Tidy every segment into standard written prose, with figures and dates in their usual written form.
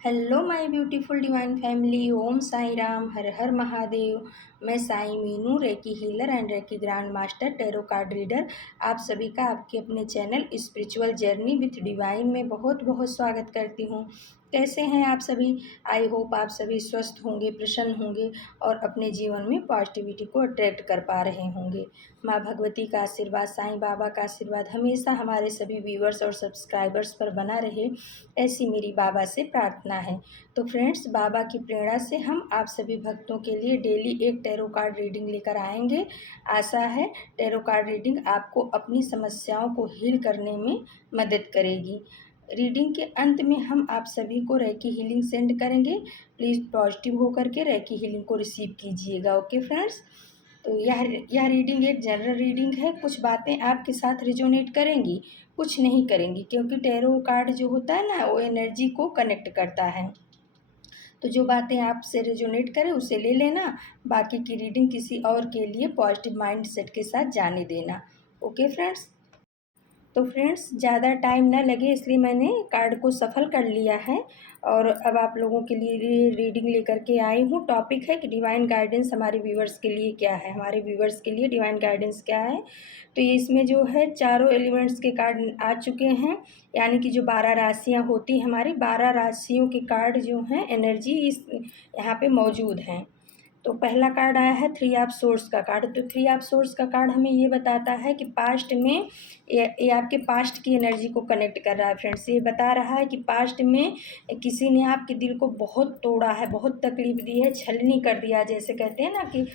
Hello my beautiful divine family. Om Sai Ram, हर हर महादेव। मैं Sai Meenu, reiki healer and reiki grand master, tarot card reader. आप सभी का आपके अपने channel spiritual journey with divine में बहुत बहुत स्वागत करती हूँ। कैसे हैं आप सभी? आई होप आप सभी स्वस्थ होंगे, प्रसन्न होंगे और अपने जीवन में पॉजिटिविटी को अट्रैक्ट कर पा रहे होंगे। माँ भगवती का आशीर्वाद, साईं बाबा का आशीर्वाद हमेशा हमारे सभी व्यूअर्स और सब्सक्राइबर्स पर बना रहे, ऐसी मेरी बाबा से प्रार्थना है। तो फ्रेंड्स, बाबा की प्रेरणा से हम आप सभी भक्तों के लिए डेली एक टैरो कार्ड रीडिंग लेकर आएंगे। आशा है टैरो कार्ड रीडिंग आपको अपनी समस्याओं को हील करने में मदद करेगी। रीडिंग के अंत में हम आप सभी को रेकी हीलिंग सेंड करेंगे। प्लीज़ पॉजिटिव होकर के रेकी हीलिंग को रिसीव कीजिएगा। ओके फ्रेंड्स, तो यह रीडिंग एक जनरल रीडिंग है। कुछ बातें आपके साथ रिजोनेट करेंगी, कुछ नहीं करेंगी, क्योंकि टैरो कार्ड जो होता है ना, वो एनर्जी को कनेक्ट करता है। तो जो बातें आपसे रिजोनेट करें उसे ले लेना, बाकी की रीडिंग किसी और के लिए पॉजिटिव माइंड सेट के साथ जाने देना। ओके फ्रेंड्स, तो फ्रेंड्स ज़्यादा टाइम ना लगे इसलिए मैंने कार्ड को सफल कर लिया है और अब आप लोगों के लिए रीडिंग लेकर के आई हूँ। टॉपिक है कि डिवाइन गाइडेंस हमारे व्यूवर्स के लिए क्या है, हमारे व्यूवर्स के लिए डिवाइन गाइडेंस क्या है। तो ये इसमें जो है चारों एलिमेंट्स के कार्ड आ चुके हैं, यानी कि जो 12 राशियाँ होती हैं, हमारी 12 राशियों के कार्ड जो हैं एनर्जी इस यहाँ पे मौजूद हैं। तो पहला कार्ड आया है 3 ऑफ सोर्स का कार्ड। तो 3 ऑफ सोर्स का कार्ड हमें ये बताता है कि पास्ट में ये आपके पास्ट की एनर्जी को कनेक्ट कर रहा है। फ्रेंड्स, ये बता रहा है कि पास्ट में किसी ने आपके दिल को बहुत तोड़ा है, बहुत तकलीफ दी है, छलनी कर दिया, जैसे कहते हैं ना कि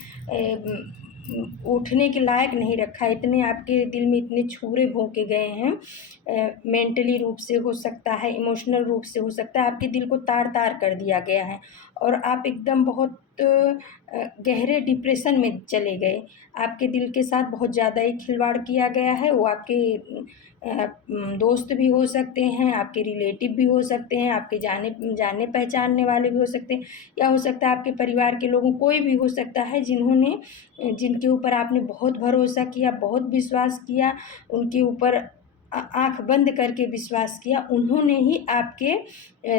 उठने के लायक नहीं रखा है। इतने आपके दिल में इतने छुरे भोंके गए हैं, मेंटली रूप से हो सकता है, इमोशनल रूप से हो सकता है, आपके दिल को तार तार कर दिया गया है और आप एकदम बहुत गहरे डिप्रेशन में चले गए। आपके दिल के साथ बहुत ज़्यादा ही खिलवाड़ किया गया है। वो आपके दोस्त भी हो सकते हैं, आपके रिलेटिव भी हो सकते हैं, आपके जाने पहचानने वाले भी हो सकते हैं, या हो सकता है आपके परिवार के लोगों, कोई भी हो सकता है जिनके ऊपर आपने बहुत भरोसा किया, बहुत विश्वास किया, उनके ऊपर आँख बंद करके विश्वास किया, उन्होंने ही आपके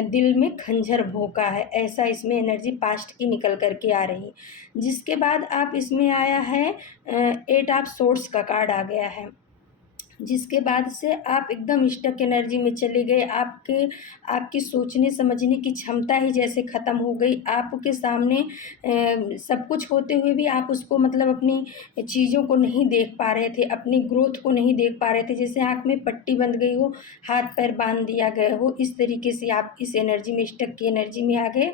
दिल में खंजर भोंका है। ऐसा इसमें एनर्जी पास्ट की निकल करके आ रही। जिसके बाद आप इसमें आया है 8 ऑफ सोर्स का कार्ड आ गया है, जिसके बाद से आप एकदम स्टक एनर्जी में चले गए। आपकी सोचने समझने की क्षमता ही जैसे ख़त्म हो गई। आपके सामने सब कुछ होते हुए भी आप उसको मतलब अपनी चीज़ों को नहीं देख पा रहे थे, अपनी ग्रोथ को नहीं देख पा रहे थे, जैसे आँख में पट्टी बंध गई हो, हाथ पैर बांध दिया गया हो, इस तरीके से आप इस एनर्जी में, स्टक की एनर्जी में आ गए।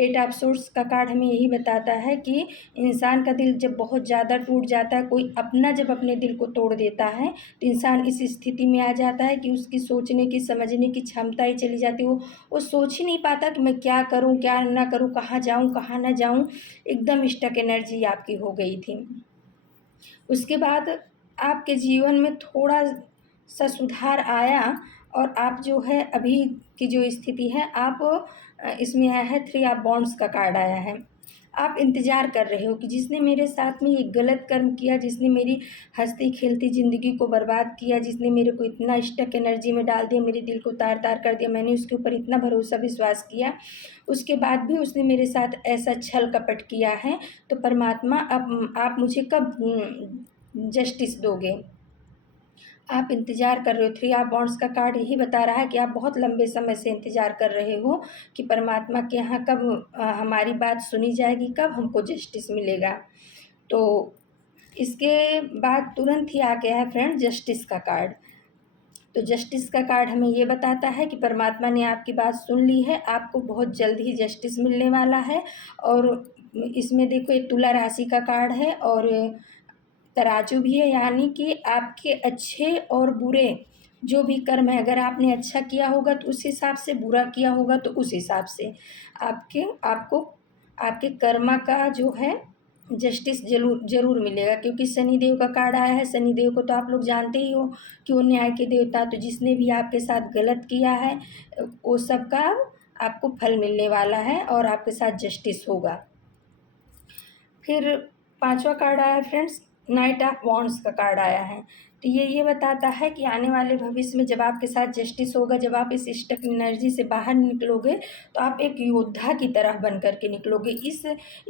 8 ऑफ सोर्स का कार्ड हमें यही बताता है कि इंसान का दिल जब बहुत ज़्यादा टूट जाता है, कोई अपना जब अपने दिल को तोड़ देता है, तो इंसान इस स्थिति में आ जाता है कि उसकी सोचने की, समझने की क्षमता ही चली जाती है। वो सोच ही नहीं पाता कि मैं क्या करूं, क्या ना करूं, कहाँ जाऊं, कहाँ ना जाऊं। एकदम स्टक एनर्जी आपकी हो गई थी। उसके बाद आपके जीवन में थोड़ा सा सुधार आया और आप जो है अभी की जो स्थिति है, आप इसमें आया है 3 ऑफ वॉन्ड्स का कार्ड आया है। आप इंतज़ार कर रहे हो कि जिसने मेरे साथ में ये गलत कर्म किया, जिसने मेरी हंसती खेलती ज़िंदगी को बर्बाद किया, जिसने मेरे को इतना स्टक एनर्जी में डाल दिया, मेरे दिल को तार तार कर दिया, मैंने उसके ऊपर इतना भरोसा विश्वास किया, उसके बाद भी उसने मेरे साथ ऐसा छल कपट किया है, तो परमात्मा अब आप मुझे कब जस्टिस दोगे? आप इंतज़ार कर रहे हो। 3 ऑफ वॉन्ड्स का कार्ड यही बता रहा है कि आप बहुत लंबे समय से इंतज़ार कर रहे हो कि परमात्मा के यहाँ कब हमारी बात सुनी जाएगी, कब हमको जस्टिस मिलेगा। तो इसके बाद तुरंत ही आ गया है फ्रेंड जस्टिस का कार्ड। तो जस्टिस का कार्ड हमें ये बताता है कि परमात्मा ने आपकी बात सुन ली है, आपको बहुत जल्द ही जस्टिस मिलने वाला है। और इसमें देखो, एक तुला राशि का कार्ड है और तराजू भी है, यानी कि आपके अच्छे और बुरे जो भी कर्म है, अगर आपने अच्छा किया होगा तो उस हिसाब से, बुरा किया होगा तो उस हिसाब से आपको आपके कर्मा का जो है जस्टिस जरूर मिलेगा। क्योंकि शनिदेव का कार्ड आया है, शनिदेव को तो आप लोग जानते ही हो कि वो न्याय के देवता। तो जिसने भी आपके साथ गलत किया है, वो सब का आपको फल मिलने वाला है और आपके साथ जस्टिस होगा। फिर 5वां कार्ड आया है फ्रेंड्स, नाइट ऑफ वॉन्ड्स का कार्ड आया है। तो ये बताता है कि आने वाले भविष्य में जब आपके साथ जस्टिस होगा, जब आप इस स्टक एनर्जी से बाहर निकलोगे, तो आप एक योद्धा की तरह बन कर के निकलोगे।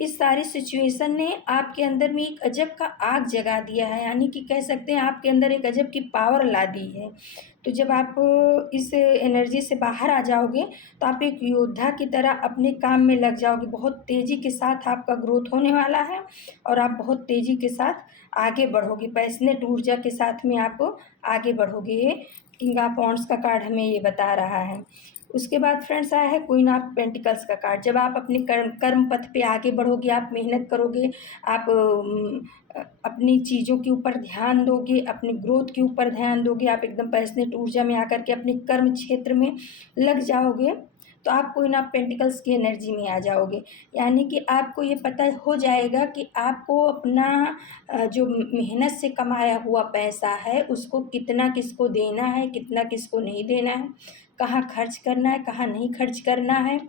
इस सारी सिचुएशन ने आपके अंदर में एक अजब का आग जगा दिया है, यानी कि कह सकते हैं आपके अंदर एक अजब की पावर ला दी है। तो जब आप इस एनर्जी से बाहर आ जाओगे, तो आप एक योद्धा की तरह अपने काम में लग जाओगे। बहुत तेज़ी के साथ आपका ग्रोथ होने वाला है और आप बहुत तेज़ी के साथ आगे बढ़ोगे, पैशनेट ऊर्जा के साथ में आप आगे बढ़ोगे। ये किंग ऑफ वॉन्ड्स का कार्ड हमें ये बता रहा है। उसके बाद फ्रेंड्स आया है क्वीन ऑफ पेंटिकल्स का कार्ड। जब आप अपने कर्म पथ पे आगे बढ़ोगे, आप मेहनत करोगे, आप अपनी चीज़ों के ऊपर ध्यान दोगे, अपने ग्रोथ के ऊपर ध्यान दोगे, आप एकदम पैशनेट ऊर्जा में आकर के अपने कर्म क्षेत्र में लग जाओगे, तो आप क्वीन ऑफ पेंटिकल्स की एनर्जी में आ जाओगे। यानी कि आपको ये पता हो जाएगा कि आपको अपना जो मेहनत से कमाया हुआ पैसा है उसको कितना किसको देना है, कितना किसको नहीं देना है, कहाँ खर्च करना है, कहाँ नहीं खर्च करना है।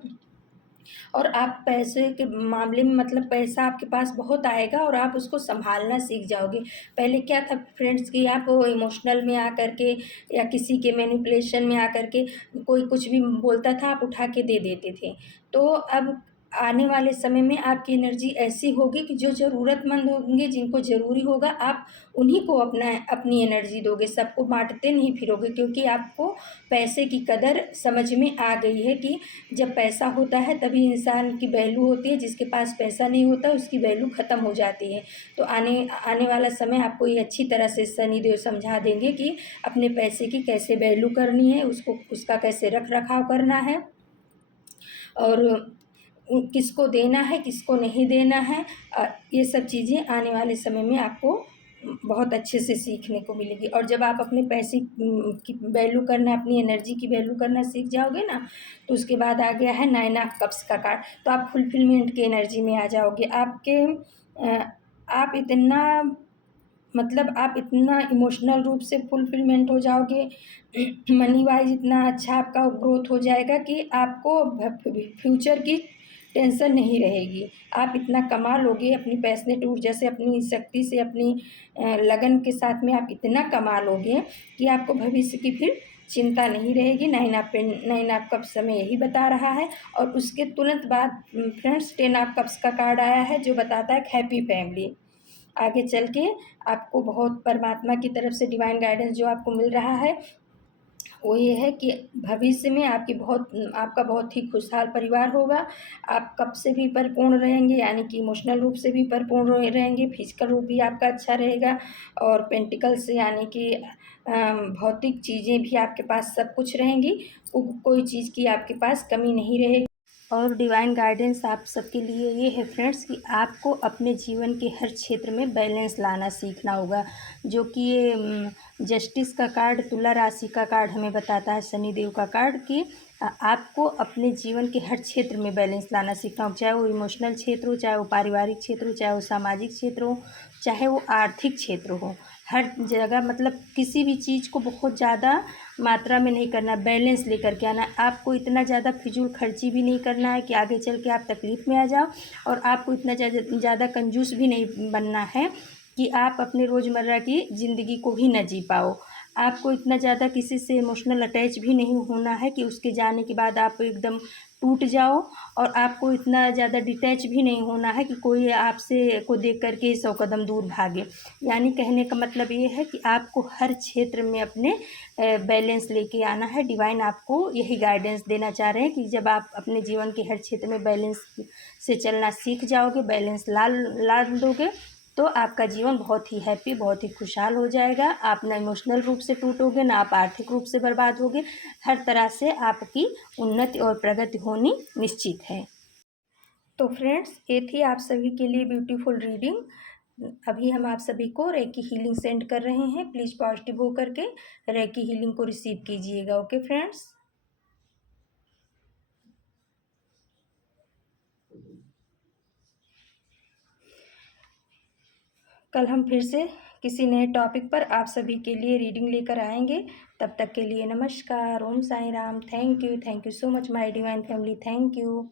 और आप पैसे के मामले में मतलब पैसा आपके पास बहुत आएगा और आप उसको संभालना सीख जाओगे। पहले क्या था फ्रेंड्स कि आप इमोशनल में आकर के या किसी के मैनिपुलेशन में आकर के कोई कुछ भी बोलता था, आप उठा के दे देते थे। तो अब आने वाले समय में आपकी एनर्जी ऐसी होगी कि जो ज़रूरतमंद होंगे, जिनको ज़रूरी होगा, आप उन्हीं को अपनी एनर्जी दोगे, सबको बाँटते नहीं फिरोगे। क्योंकि आपको पैसे की कदर समझ में आ गई है कि जब पैसा होता है तभी इंसान की वैल्यू होती है, जिसके पास पैसा नहीं होता उसकी वैल्यू ख़त्म हो जाती है। तो आने वाला समय आपको ये अच्छी तरह से शनिदेव समझा देंगे कि अपने पैसे की कैसे वैल्यू करनी है, उसका कैसे रख रखाव करना है और किसको देना है, किसको नहीं देना है। ये सब चीज़ें आने वाले समय में आपको बहुत अच्छे से सीखने को मिलेगी। और जब आप अपने पैसे की वैल्यू करना, अपनी एनर्जी की वैल्यू करना सीख जाओगे ना, तो उसके बाद आ गया है नाइन ऑफ कप्स का कार्ड। तो आप फुलफिलमेंट की एनर्जी में आ जाओगे। आप इतना मतलब आप इतना इमोशनल रूप से फुलफिलमेंट हो जाओगे, मनी वाइज इतना अच्छा आपका ग्रोथ हो जाएगा कि आपको फ्यूचर की टेंशन नहीं रहेगी। आप इतना कमा लोगे अपनी पैशनेट ऊर्जा से, अपनी शक्ति से, अपनी लगन के साथ में आप इतना कमा लोगे कि आपको भविष्य की फिर चिंता नहीं रहेगी। नाइन ऑफ कप्स हमें यही बता रहा है। और उसके तुरंत बाद फ्रेंड्स 10 ऑफ कप्स का कार्ड आया है जो बताता है हैप्पी फैमिली। आगे चल के आपको बहुत परमात्मा की तरफ से डिवाइन गाइडेंस जो आपको मिल रहा है वो ये है कि भविष्य में आपका बहुत ही खुशहाल परिवार होगा। आप कब से भी परिपूर्ण रहेंगे, यानी कि इमोशनल रूप से भी परिपूर्ण रहेंगे, फिजिकल रूप भी आपका अच्छा रहेगा और पेंटिकल से यानी कि भौतिक चीज़ें भी आपके पास सब कुछ रहेंगी। कोई चीज़ की आपके पास कमी नहीं रहेगी। और डिवाइन गाइडेंस आप सबके लिए ये है फ्रेंड्स कि आपको अपने जीवन के हर क्षेत्र में बैलेंस लाना सीखना होगा। जो कि ये जस्टिस का कार्ड, तुला राशि का कार्ड हमें बताता है, शनिदेव का कार्ड, कि आपको अपने जीवन के हर क्षेत्र में बैलेंस लाना सीखना हो। चाहे वो इमोशनल क्षेत्र हो, चाहे वो पारिवारिक क्षेत्र हो, चाहे वो सामाजिक क्षेत्र हो, चाहे वो आर्थिक क्षेत्र हो, हर जगह मतलब किसी भी चीज़ को बहुत ज़्यादा मात्रा में नहीं करना, बैलेंस लेकर के आना। आपको इतना ज़्यादा फिजूल खर्ची भी नहीं करना है कि आगे चल के आप तकलीफ़ में आ जाओ, और आपको इतना ज़्यादा कंजूस भी नहीं बनना है कि आप अपने रोज़मर्रा की ज़िंदगी को भी न जी पाओ। आपको इतना ज़्यादा किसी से इमोशनल अटैच भी नहीं होना है कि उसके जाने के बाद आप एकदम टूट जाओ, और आपको इतना ज़्यादा डिटैच भी नहीं होना है कि कोई आपसे को देख कर के 100 कदम दूर भागे। यानी कहने का मतलब ये है कि आपको हर क्षेत्र में अपने बैलेंस लेके आना है। डिवाइन आपको यही गाइडेंस देना चाह रहे हैं कि जब आप अपने जीवन के हर क्षेत्र में बैलेंस से चलना सीख जाओगे, बैलेंस ला दोगे, तो आपका जीवन बहुत ही हैप्पी, बहुत ही खुशहाल हो जाएगा। आप ना इमोशनल रूप से टूटोगे, ना आप आर्थिक रूप से बर्बाद होगे। हर तरह से आपकी उन्नति और प्रगति होनी निश्चित है। तो फ्रेंड्स, ये थी आप सभी के लिए ब्यूटीफुल रीडिंग। अभी हम आप सभी को रेकी हीलिंग सेंड कर रहे हैं। प्लीज़ पॉजिटिव होकर के रेकी हीलिंग को रिसीव कीजिएगा। Okay friends. कल हम फिर से किसी नए टॉपिक पर आप सभी के लिए रीडिंग लेकर आएंगे। तब तक के लिए नमस्कार। Om Sai Ram. Thank you so much my divine family. Thank you.